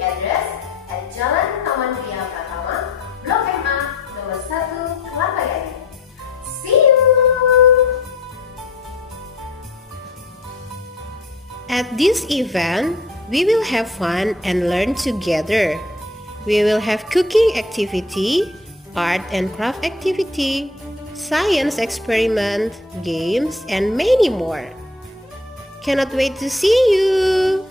the address at Jalan Taman Ria Pratama, Blok MA, nomor 1, Kelapa Gading. See you! At this event, we will have fun and learn together. We will have cooking activity, art and craft activity, science experiment, games, and many more. Cannot wait to see you!